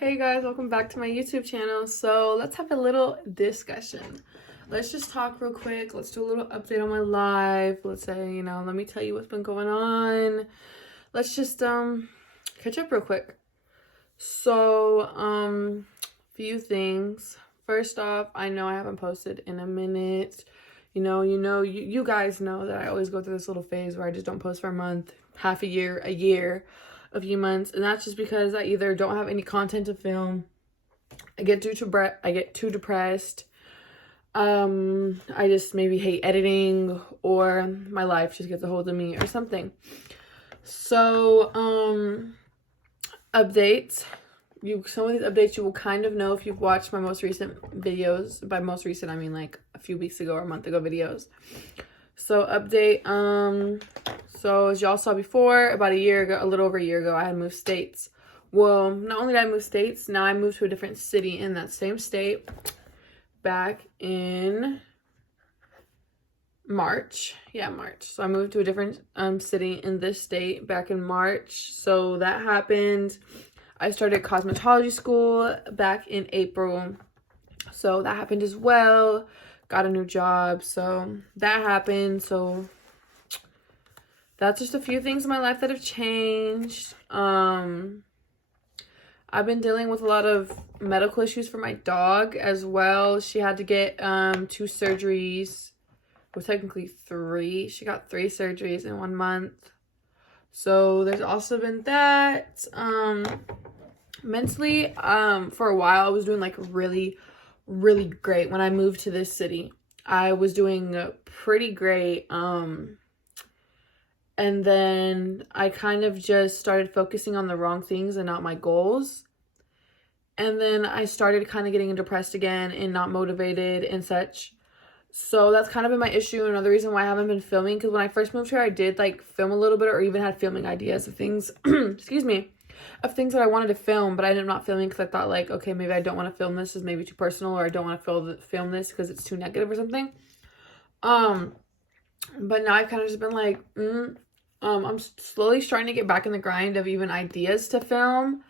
Hey guys, welcome back to my YouTube channel. So let's have a little discussion. Let's just talk real quick. Let's do a little update on my life. Let's say, let me tell you what's been going on. Let's just catch up real quick. So few things. First off, I know I haven't posted in a minute. You guys know that I always go through this little phase where I just don't post for a month, half a year, a few months, and that's just because I either don't have any content to film, I get too depressed, I just maybe hate editing, or my life just gets a hold of me or something. So updates. Some of these updates you will kind of know if you've watched my most recent videos. By most recent, I mean like a few weeks ago or a month ago videos. So update, so as y'all saw before, about a little over a year ago, I had moved states. Well, not only did I move states, now I moved to a different city in that same state back in March. Yeah, March. So I moved to a different city in this state back in March. So that happened. I started cosmetology school back in April. So that happened as well. Got a new job. So that happened. So that's just a few things in my life that have changed. I've been dealing with a lot of medical issues for my dog as well. She had to get 2 surgeries. Well, technically 3. She got 3 surgeries in 1 month. So there's also been that. Mentally, for a while I was doing like really great. When I moved to this city, I was doing pretty great. And then I kind of just started focusing on the wrong things and not my goals. And then I started kind of getting depressed again and not motivated and such. So that's kind of been my issue. Another reason why I haven't been filming, because when I first moved here, I did like film a little bit, or even had filming ideas of things, excuse me, of things that I wanted to film, but I ended up not filming because I thought like, okay, maybe I don't want to film this, is maybe too personal, or I don't want to film this because it's too negative or something. But now I've kind of just been like, I'm slowly starting to get back in the grind of even ideas to film.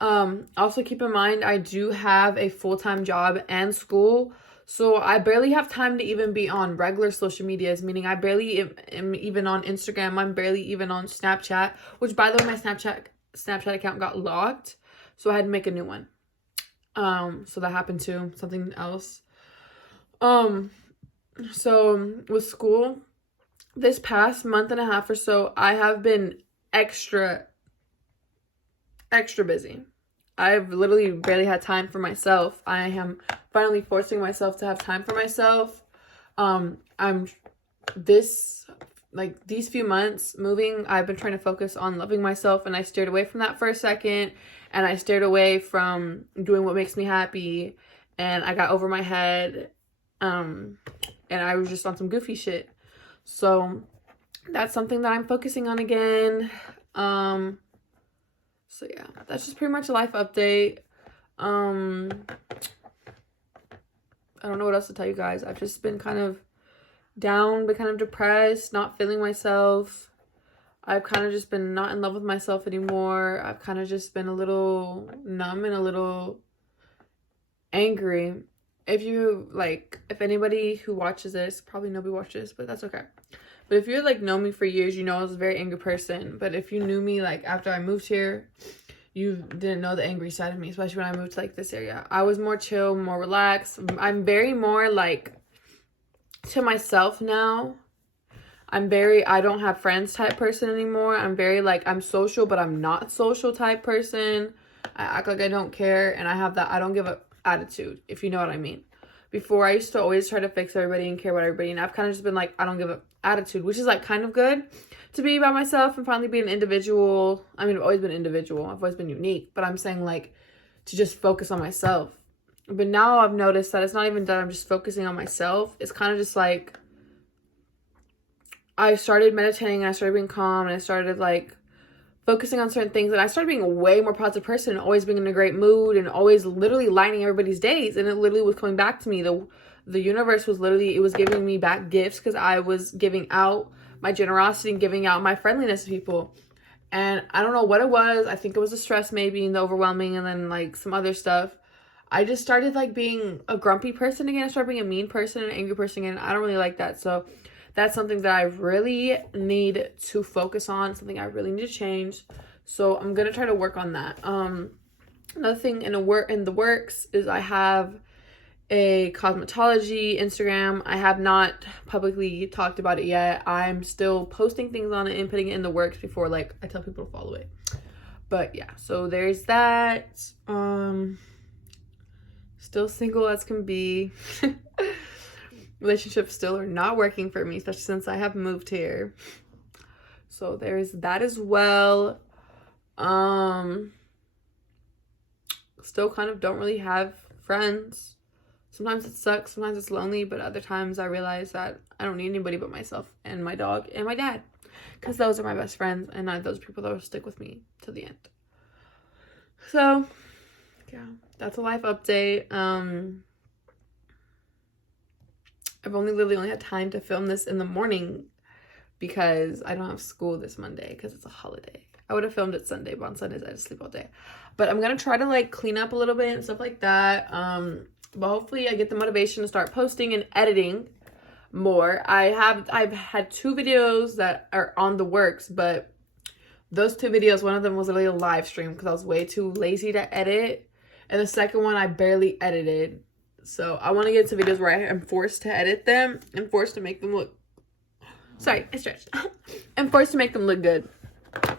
Also keep in mind, I do have a full-time job and school, so I barely have time to even be on regular social medias, meaning I barely am even on Instagram. I'm barely even on Snapchat, which by the way, my Snapchat account got locked, so I had to make a new one. So that happened too. Something else. So with school, this past month and a half or so, I have been extra busy. I've literally barely had time for myself. I am finally forcing myself to have time for myself. These few months moving, I've been trying to focus on loving myself, and I steered away from that for a second, and I steered away from doing what makes me happy, and I got over my head, and I was just on some goofy shit. So that's something that I'm focusing on again. So yeah, that's just pretty much a life update. I don't know what else to tell you guys. I've just been kind of down, but kind of depressed, not feeling myself. I've kind of just been not in love with myself anymore. I've kind of just been a little numb and a little angry. If anybody who watches this, probably nobody watches, but that's okay. But if you know me for years, I was a very angry person. But if you knew me after I moved here, you didn't know the angry side of me, especially when I moved to this area. I was more chill, more relaxed. I'm very more to myself now. I don't have friends type person anymore. I'm very I'm social, but I'm not social type person. I act like I don't care, and I have that I don't give a attitude, if you know what I mean. Before, I used to always try to fix everybody and care about everybody, and I've kind of just been I don't give a attitude, which is kind of good to be by myself and finally be an individual. I mean, I've always been individual. I've always been unique, but I'm saying to just focus on myself. But now I've noticed that it's not even that I'm just focusing on myself. It's kind of just I started meditating, and I started being calm, and I started focusing on certain things, and I started being a way more positive person, and always being in a great mood, and always literally lighting everybody's days. And it literally was coming back to me. The universe was literally, it was giving me back gifts, because I was giving out my generosity and giving out my friendliness to people. And I don't know what it was. I think it was the stress maybe and the overwhelming and then like some other stuff. I just started like being a grumpy person again. I started being a mean person, an angry person again. I don't really like that. So that's something that I really need to focus on, something I really need to change. So I'm gonna try to work on that. Another thing in the works is I have a cosmetology Instagram. I have not publicly talked about it yet. I'm still posting things on it and putting it in the works before like I tell people to follow it. But yeah, so there's that. Still single as can be. Relationships still are not working for me, especially since I have moved here. So there's that as well. Still kind of don't really have friends. Sometimes it sucks, sometimes it's lonely, but other times I realize that I don't need anybody but myself and my dog and my dad, because those are my best friends and those people that will stick with me to the end. So yeah, that's a life update. I've literally only had time to film this in the morning because I don't have school this Monday because it's a holiday. I would have filmed it Sunday, but on Sundays I just sleep all day. But I'm gonna try to like clean up a little bit and stuff like that. But hopefully I get the motivation to start posting and editing more. I've had 2 videos that are on the works, but those 2 videos, one of them was literally a live stream because I was way too lazy to edit, and the second one I barely edited. So I want to get into videos where I am forced to edit them and forced to make them look, sorry, I stretched. I'm forced to make them look good.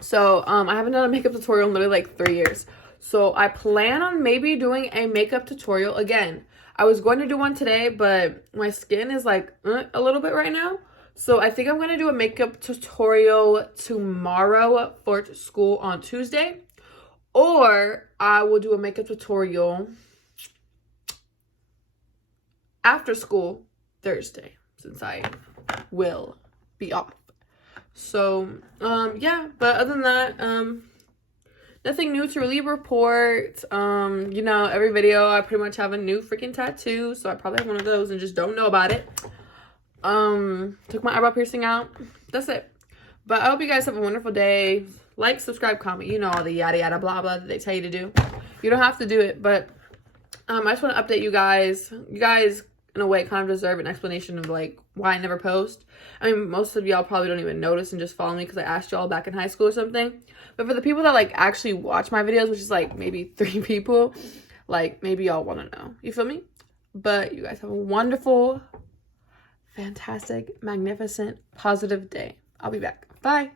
So I haven't done a makeup tutorial in literally like 3 years. So I plan on maybe doing a makeup tutorial again. I was going to do one today, but my skin is like a little bit right now. So I think I'm going to do a makeup tutorial tomorrow for school on Tuesday. Or I will do a makeup tutorial after school Thursday, since I will be off. So yeah, but other than that, nothing new to really report. You know, every video I pretty much have a new freaking tattoo, so I probably have one of those and just don't know about it. Took my eyebrow piercing out. That's it. But I hope you guys have a wonderful day. Like, subscribe, comment, you know, all the yada yada blah blah that they tell you to do. You don't have to do it, but I just want to update you guys. You guys in a way kind of deserve an explanation of like why I never post. I mean, most of y'all probably don't even notice and just follow me because I asked y'all back in high school or something. But for the people that like actually watch my videos, which is like maybe 3 people, like maybe y'all want to know. You feel me? But you guys have a wonderful, fantastic, magnificent, positive day. I'll be back. Bye.